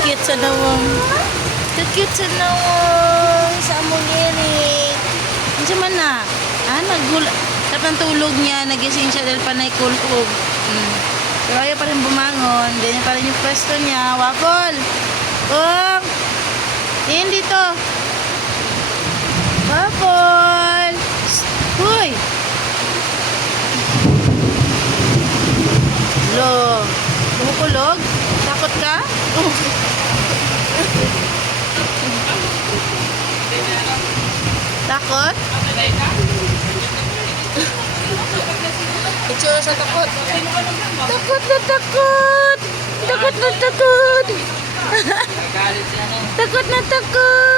Cute sa nawang. Cute sa nawang. Sa among iri. Ano man na? Tapang tulog niya, nagising siya dahil panay kulog. Pero ayaw pa rin bumangon. Ganyan pa rin yung pwesto niya. Waffle! Kung! Yan dito. Waffle! Huy! Lo! Kumukulog? Takot ka? Takot? Itsura sa takot. Takot na takot. Takot na takot. Takot na takot.